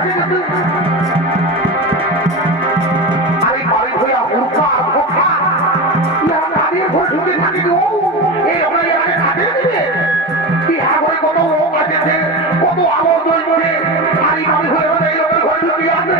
আরে বাড়ি হইয়া মূর্খা ধোকা ইয়া বাড়ির ঘর ঢুকে থাকি গো এই ওরা আগে খাতে দিবে বিহা করে কত লোক আছে কত আওয়াজ হইছে আরে বাড়ি হয়ে হলে এই লোকের ঘর ঢুকে আছে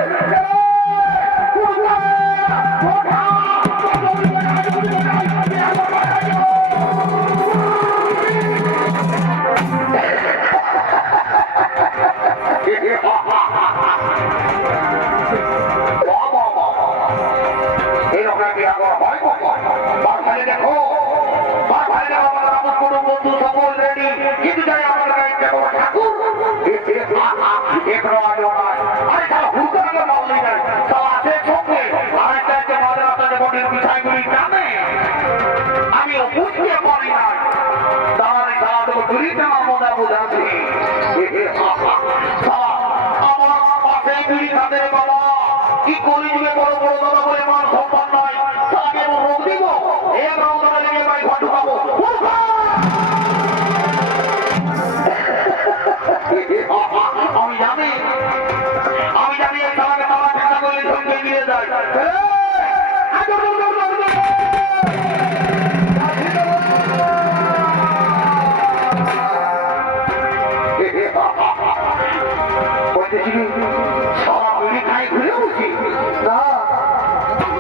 আমিও বুঝতে পারি না তাহলে তারা তো ঘুরিতে আমরা বুঝাচ্ছি আমার পাশে ঘুরি তাদের বাবা কি করি যুগে বড় বড় দাদা বলে আমার সম্মান নয় তাকে রোগ দিব এই রোগটা লেগে বাড়ি ঘর ঢুকাবো আমি জানি এই তালাকে তালা ঠেকা করলে সঙ্গে নিয়ে যায় সারা বেড়ি খাই ঘুরে বলছি না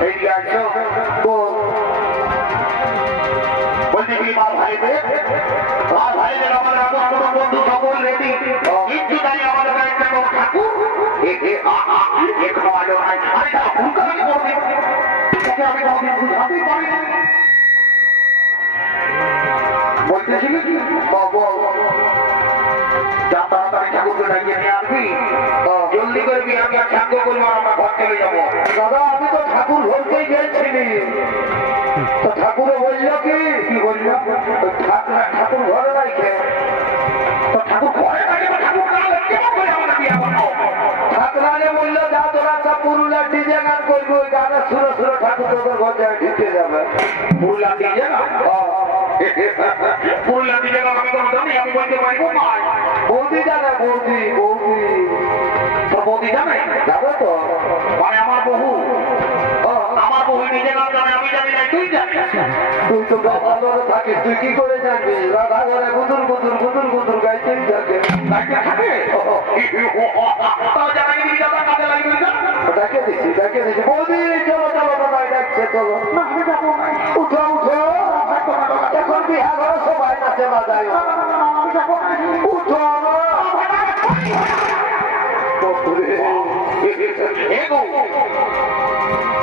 এই বলছি কি মার ভাইদের আমাদের কোনো বন্ধু সকল রেডি কিন্তু জানি আমাদের একটা ঠাকুর এখনো আলো নাই আরে হুলকা কি করবে তোকে আমি কাউকে বুঝাতেই পারি না বলতেছিলি কি বাবা যা তাড়াতাড়ি ঠাকুরকে ডাকিয়ে নিয়ে আসবি জলদি করবি আমি আর সাঙ্গ করবো আমরা ঘর চলে যাবো দাদা আমি তো ঠাকুর ধরতেই গেছিলি তো ঠাকুরে বললো কি বললো ঠাকুর ঘরে নাই খেয়ে তো ঠাকুর ঘরে থাকে ঠাকুর না কেমন করে আমরা বিয়ে বানাবো ঠাকুরানে বললো যা তোরা সব পুরুলিয়া ডিজে গান করবি ওই গানের সুরো সুরো ঠাকুর তোদের ঘর যায় ঢুকে যাবে পুরুলিয়া ডিজে গান পুরুলিয়া ডিজে গান আমি কোনো জানি আমি বলতে পারবো মাই বৌদি জানে বৌদি তো বৌদি জানে যাবে তো মানে আমার বহু নিজে গান জানে আমি জানি না তুই জানিস তুই তো বাবা থাকিস তুই কি করে জানবি রাধা ঘরে গুদুর গুদুর গুদুর গুদুর গাইতেই থাকে গাইতে থাকে তাও জানা কি দাদা কাজে লাগবে না ডাকে দিছি বৌদি চলো চলো দাদা ডাকছে চলো না আমি যাবো উঠো এখন বিহা ঘরে সবাই নাচে বাজায় আমি যাবো উঠো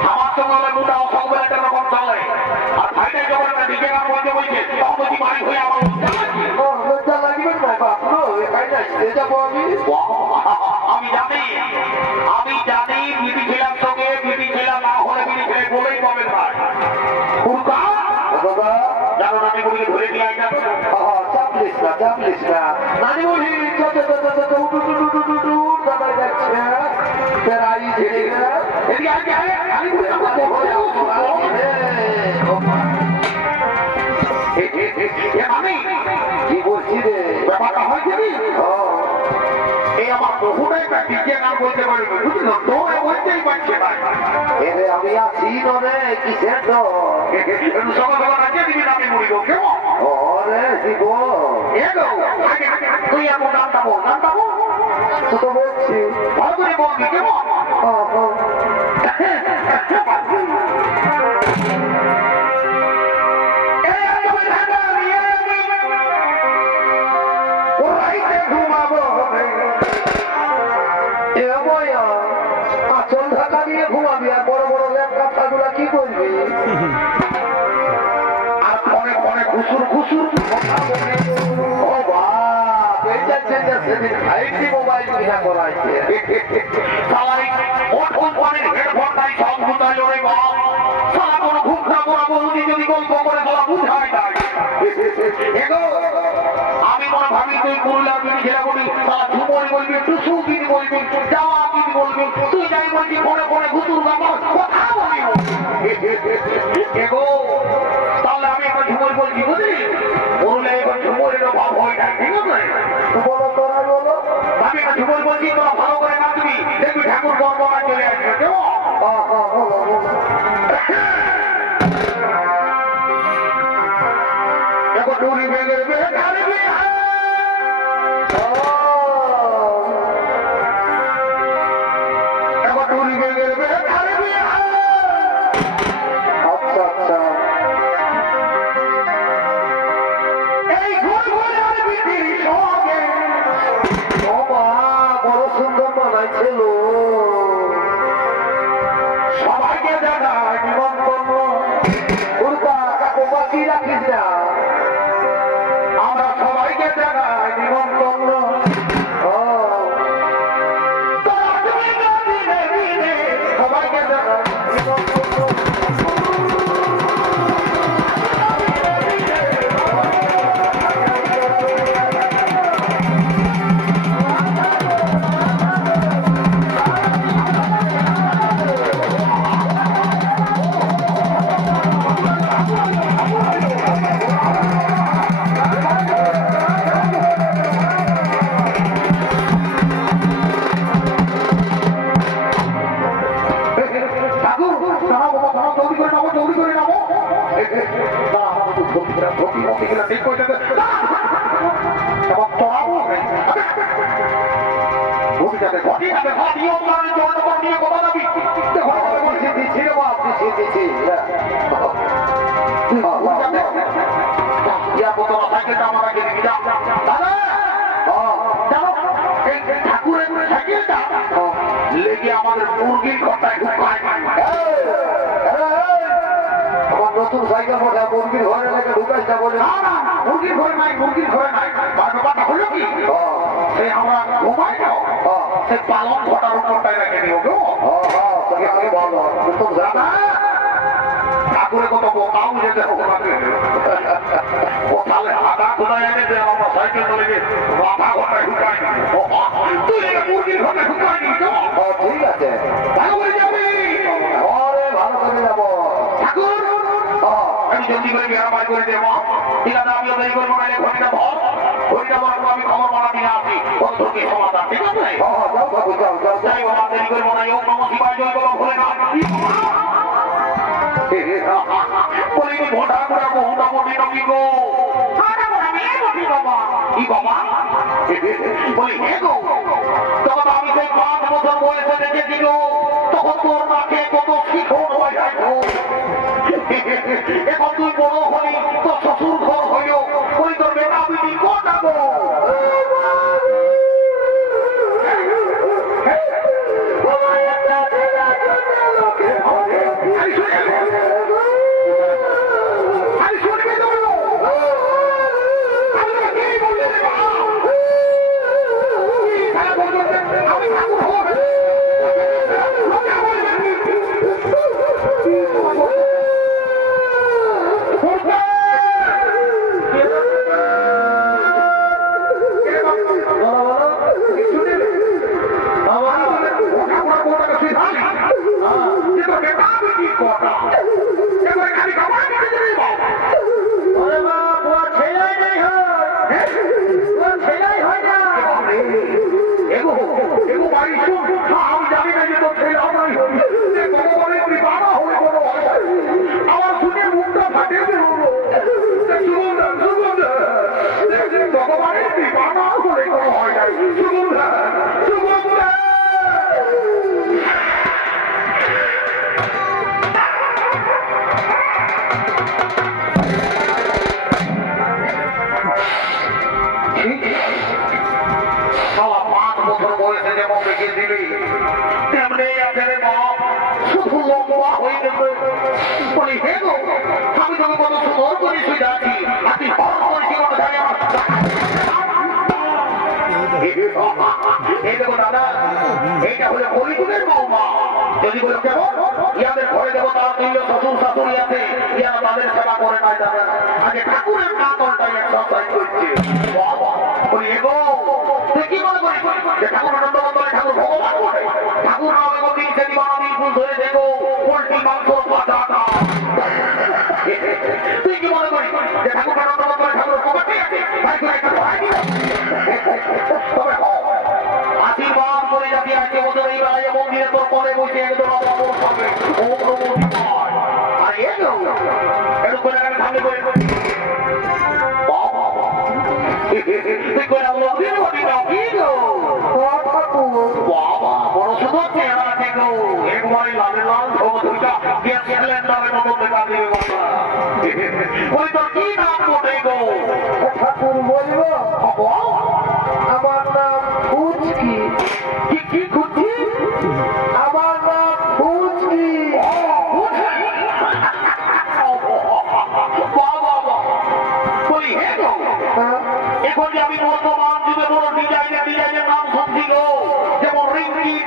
আমার তো বলে মোটাও সবাই একটা রকম চলে আর ভাইটা যখন একটা দিকে গান বলতে বলছে তখন যদি বাড়ি হয়ে আমার লজ্জা লাগবে না বাপু এখানে আসতে যাবো আমি জানি বিবি ছিলাম তোকে বিবি ছিলাম না হলে বিবি ছেলে বলেই পাবেন ভাই দাদা জানো নানি বলি ধরে নিয়ে আই যাবে চাপলিস না নানি বলি দাদা যাচ্ছে তেরাই ধীরে আমি কি বলছি রে ব্যাপারটা হয়েছে এই আমার বহুটাই ডিজে গান বলতে পারবে বুঝলো তোরা বলতেই পারছে না আমি আছি রে কিসের তো সকাল সকাল রাখিয়ে দিবি না আমি মরিব কেমন ওরে দিব তুই এখন গান গাবো তো বলছি ভালো করে বলবি কেমন আচল ঢাকা দিয়ে ঘুমাবি আর বড় বড় ল্যাপটপগুলা কি করবি আর মনে মনে খুশুর সেদিন ভাইটি মোবাইল কিনা করাইছে হেডফোনটাই সব বুঝাইল রে বাপ সারা কোনো ঘুম না করা বৌদি যদি গল্প করে তোরা বুঝাই নাই আমি মনে ভাবি তুই পুরুলিয়া বিড়ি খেলা করবি তারা ঝুমরি বলবি টুসু বিড়ি বলবি যাওয়া বিড়ি বলবি তুই যাই বলবি ফোনে ফোনে ঘুতুর ব্যাপার কথা বলি তাহলে আমি এখন ঝুমরি বলছি বুঝলি পুরুলিয়া এখন ঝুমরির ভাব হয় না ঠিক আছে বলো তোরা বলো আমি এখন ঝুমরি বলছি তোরা ভালো করে নাচবি এলো সবাইকে জানায় নিমন্ত্রণ উল্কা কাকু বাকি রাখিস না আমরা সবাইকে জানাই নিমন্ত্রণ সবাইকে জানাই নিমন্ত্রণ ঠাকুরের সাইকেলটা লেগে আমাদের মুরগির ঘরটায় ঢুকায় আমার নতুন সাইকেল মোটা মুরগির ঘরে লেগে ঢুকাইটা বলে না মুরগির ঘরে নাই ব্যাপারটা হলো কি সে আমরা ঘুমাই যাও সে পালন ঘটার উপরটাই রেখে দিও গো ভালো নতুন ঠাকুরে কত বোকাও যেতে হবে কোথালে আধা কোথায় এনে যে আমরা সাইকেল চলে গিয়ে মাথা ঘটায় ঢুকাই তুই মুরগির ঘরে ঢুকাই নি ঠিক আছে ভালো করে যাবি ভালো করে যাবো ঠাকুর আমি জলদি করে বেড়া বাড়ি করে দেবো ঠিক আছে আমিও দেরি করবো না ঘটিটা ভর ঘটিটা ভর আমি খবর মানা দিয়ে আসি বন্ধুকে সমাধান ঠিক আছে যাই বাবা দেরি করবো না ও নম শিবায় জয় করো ভরে না বলিনি ভোটা করে বহুটা বলি নকি গো কি বাবা বলি হে গো তখন আমি সেই 5 বছর বয়সে দেখেছিল তখন তোর মাকে কত শিখর হয়ে যায় এখন তুই বড় হলি তোর শ্বশুর ঘর হইল ওই তোর বেটা বিটি কোনটা গো যদি বলে কেমন ইয়াদের ঘরে দেবো তার তুল্য শ্বশুর শাশুড়ি আছে ইয়ারা তাদের সেবা করে নাই যাবে আগে ঠাকুরের কাতলটাই এক্সারসাইজ করছে বলি এগো তুই কি মনে করিস যে ঠাকুর আনন্দ বন্দরে ঠাকুর ভগবান বলে ঠাকুর নামে দিন সেটি বানাবি ফুল ধরে দেখো পোল্ট্রি মাংস পাঠাটা তুই কি মনে করিস যে ঠাকুর আনন্দ বন্দরে ঠাকুর কমাটি আছে তবে আশীর্বাদ করে যাতে আজকে বছর এই বেলায় মন্দিরে তোর পরে বসে একদম হবে আর একটু করে সামনে করে তুই করে বাবা বড় সুন্দর চেহারা আছে গো একবারে লাল লাল দুইটা গ্যাস সিলিন্ডারের মতো দেখা দিবে বাবা ওই তো কি নাম বটে গো ঠাকুর বলবো আমার নাম খুঁজকি কি খুঁজছি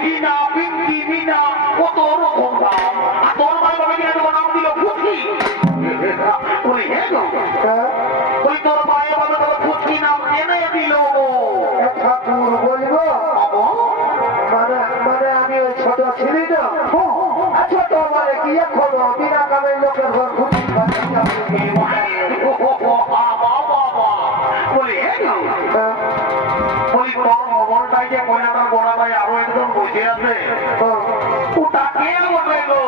টিনা পিঙ্কি মিনা কত রকম নাম আর তোর ভাই বাবা কিনা তোমার নাম দিল ফুটকি বলি হ্যাঁ গো ওই তোর মায়ের বাবা তোর ফুটকি নাম এনে দিল ঠাকুর বলবো মানে মানে আমি ওই ছোট ছিলি না ছোট মানে কি এখন বিনা কামের লোকের ঘর ঘুরছি বলি হ্যাঁ গো বলি তোর মোবাইলটাই যে কয়নাটার গোড়া ভাই আরো একজন বসে আছে ওটা কে বলবে গো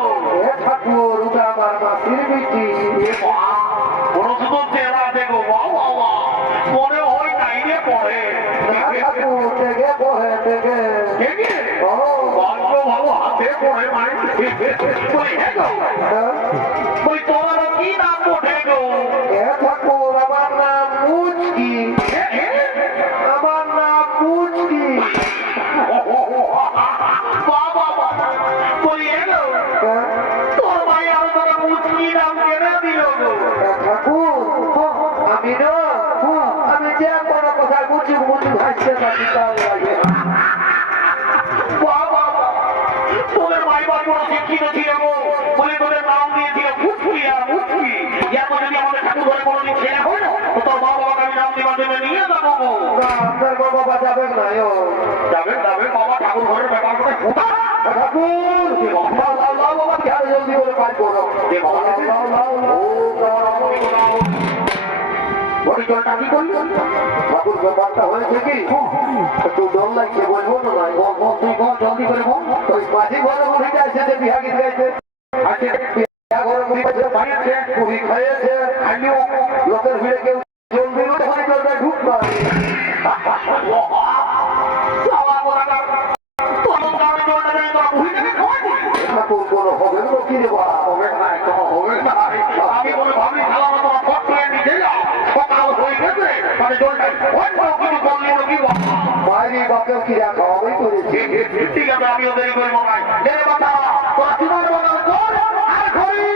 ঠাকুর ওটা আমার মাসির বিটি বড় শুধু চেহারা দেখো বাবা মনে হয় নাইনে পড়ে ঠাকুর থেকে বহে থেকে গল্প ভালো হাতে পড়ে মানে বলি হ্যাঁ গো বলি তোমার কি নাম ওঠে গো ঠাকুর আমার নাম মুচকি আমার নাম মুচকি বাবা বলি হ্যাঁ গো তোর ভাই আর তোর মুচকি নাম কেনে দিল গো ঠাকুর আমি না আমি যে কোনো কথা বুঝি বুঝি ভাসতে থাকি তার লাগে বাবা তোদের ভাই ভাই বড় শিক্ষিত ছিল গো বলে তোদের নাম দিয়েছিল ফুটকি আর মুচকি এরপর যদি আমাদের ঠাকুর ঘরে কোনোদিন ছেলে হয় না তো তোর মা বাবাকে আমি নাম দেওয়ার জন্য নিয়ে যাবো গো না আপনার মা বাবা যাবে না যাবে যাবে বাবা ঠাকুর ঘরের ব্যাপার করে ঠাকুর বাবা খেয়াল জলদি করে পাই করো জলটা কি করলি ঠাকুর ব্যাপারটা হয়েছে কি একটু ডর লাগছে বলবো না নাই তুই বল জলদি করে বল ওই মাঝি ঘরে মুড়ি যাইছে যে বিহা গীত গাইছে আছে বিহা ঘরে মুড়ি গাইছে বানিয়েছে মুড়ি খাইয়েছে খাইলেও লোকের ভিড়ে কেউ জল দিল তখন জলটা ঢুক না ঠাকুর কোনো হবে না কি রে বা হবে না কোনো হবে না আমি বলে ভাবি খাওয়া তোমার ফট করে নিয়ে যাও সকাল হয়ে গেছে মানে জলটা কিছু করলে কি মায়েরই বাপেও কি রাখা হবেই করেছে ঠিক আছে আমিও দেরি করবো না রে বাবা তোরা চুনার বদল কর আর ঘরে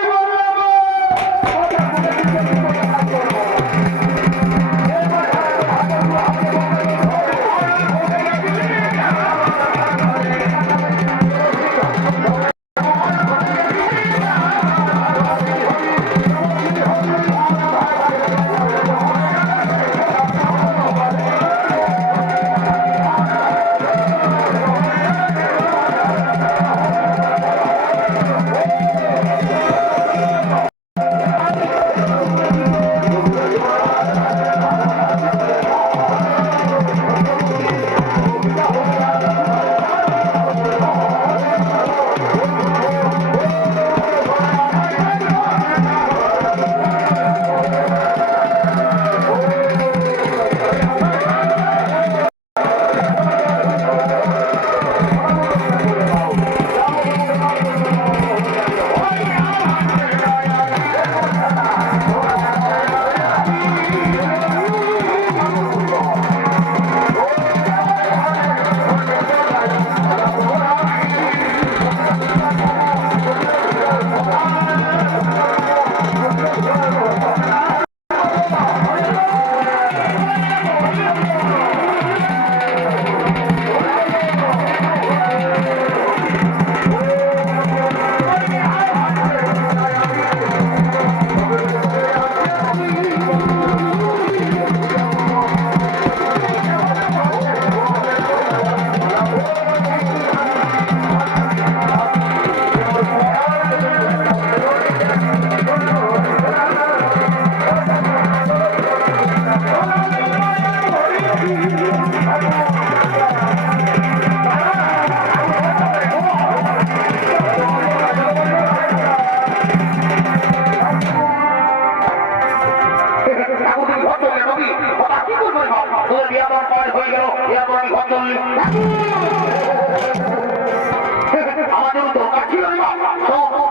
আমাদের দরকার ছিল না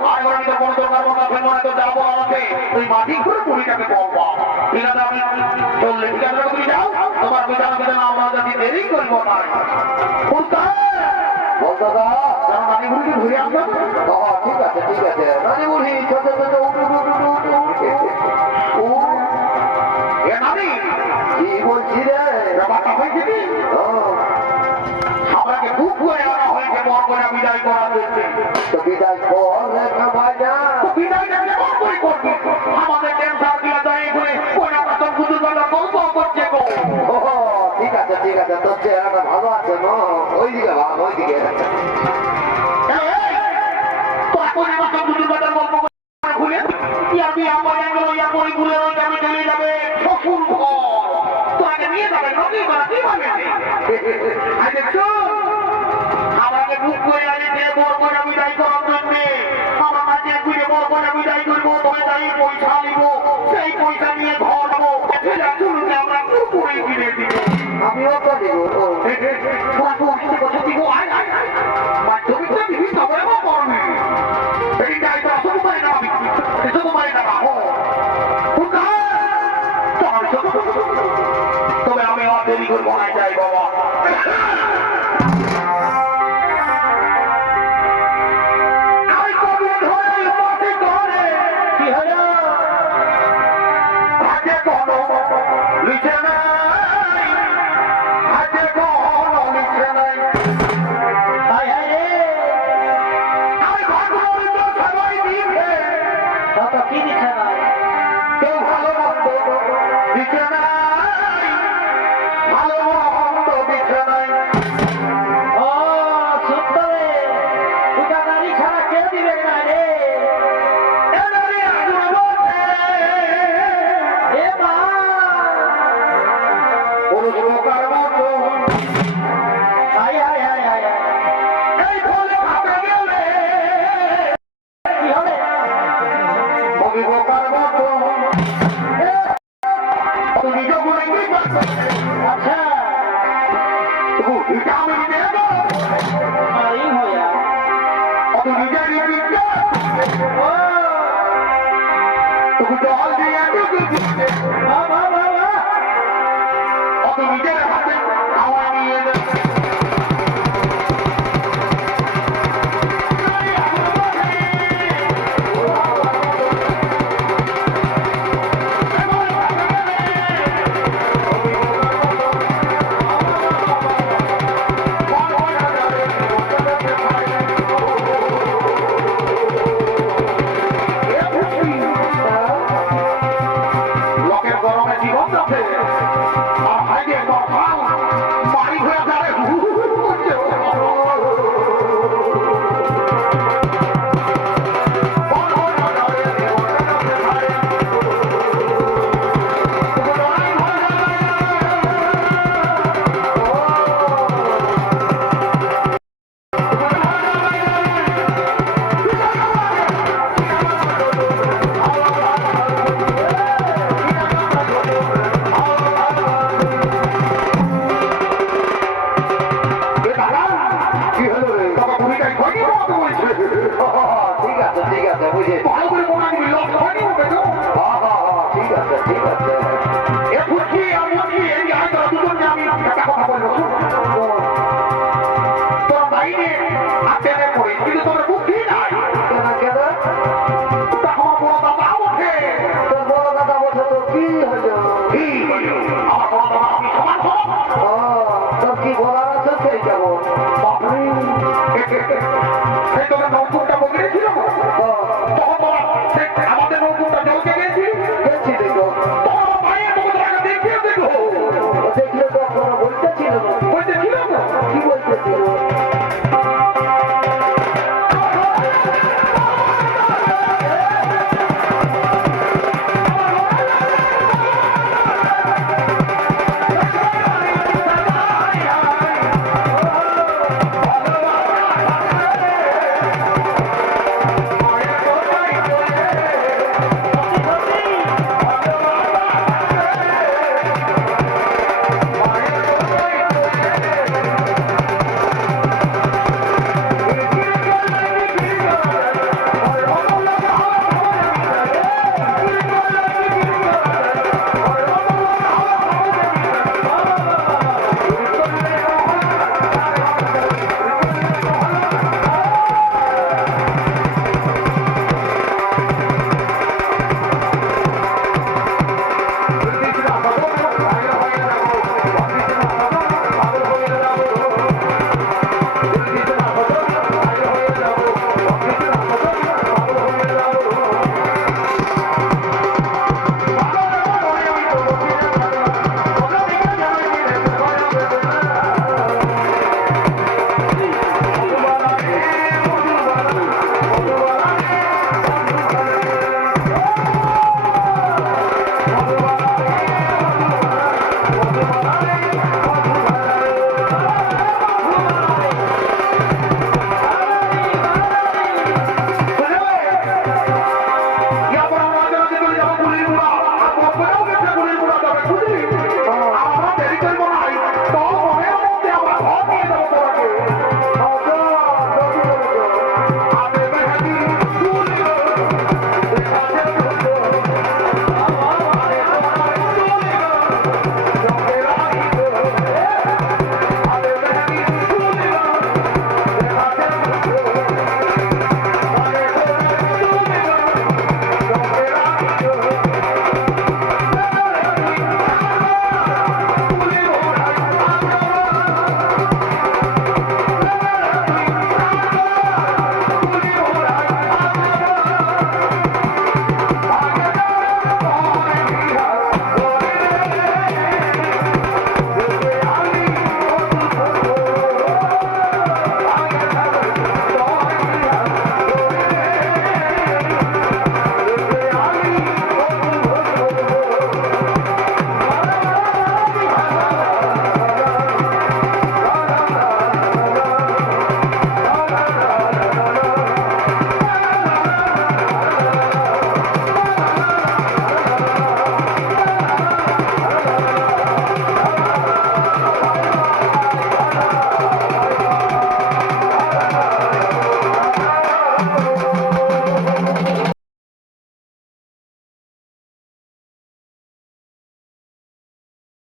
আর আমাদের কোনো দরকার মনে তো যাবো আমাকে ওই মাটি করে পুরীটাকে বলবো ঠিক আছে আমি চললে ঠিক আছে তুমি যাও তোমার বিচার করে না আমরা যদি দেরি করবো না দাদা রানী বুড়িকে ঘুরে আসবো ঠিক আছে রানী বুড়ি ছোট ছোট নানি কি বলছি রে ব্যাপারটা হয়েছে কি আমাকে খুব করে আনা হয়েছে বড় বিদায় করে কামাইয়া বিদায় না দিলে কই করবি আমাদের টেনশন দিয়া যায় বলে কোনা কথা বুঝু কথা গল্প করছে গো ঠিক আছে তোর চেহারাটা ভালো আছে না ওইদিকে ভাব ওইদিকে তো এখন আমার বুঝু কথা গল্প ভুলে ইয়া বিয়া পড়ে গেল ইয়া পড়ে ভুলে যাবে চলে যাবে শ্বশুর ঘর তো আগে নিয়ে যাবে নদী করা কি ভাবে আগে তো আমাকে বুক করে আনি দিয়ে বড় করে বিদায় করার জন্য আমার মাঝে ঘুরে বড় করে বিদায় করবো তবে তাই পয়সা নিব সেই পয়সা নিয়ে ঘর নেবো ছেলে চলুন আমরা পুরোপুরি কিনে দিব আমিও তো দিব বাবু আসতে কথা দিব আয় আয় আয় মাধ্যমিক তো দিবি তবে আমার পড়বি এইটাই তো আসলে পারি না আমি এসব পারি না বাবু তবে আমি আর দেরি করবো না যাই বাবা কি দিচ্ছে না কেউ ভালো মন্দ দিচ্ছে না ভালো মন্দ দিচ্ছে নাই ও সত্য রে ওটা গাড়ি ছাড়া কেউ দিবে না রে এবারে আগুন বলছে এ মা পুরুষ লোকার মতো আয় আয় আয় আয় এই ফলে ভাবে গেলে কি হবে অভিভোকার মতো তুমি যখন আচ্ছা ভিটামিন দেব মারি হইয়া তুমি জানি ও তুমি জল দিয়ে বাবা বাবা অত নিজের হাতে খাওয়া নিয়ে নেবে লোকের গরমে জীবন যাচ্ছে আর হাইগে গরম মারি হয়ে যাবে কি হলো রে বাবা বুড়িটাই খনি মতো বলছে ঠিক আছে বুঝে ভালো করে মনে করি লোক খনি হবে তো ঠিক আছে এ ফুটকি আমি এই আয় তোরা দুজন আমি একটা কথা বলবো তোর বাইরে আপেলে পড়ে কিন্তু তোর বুদ্ধি নাই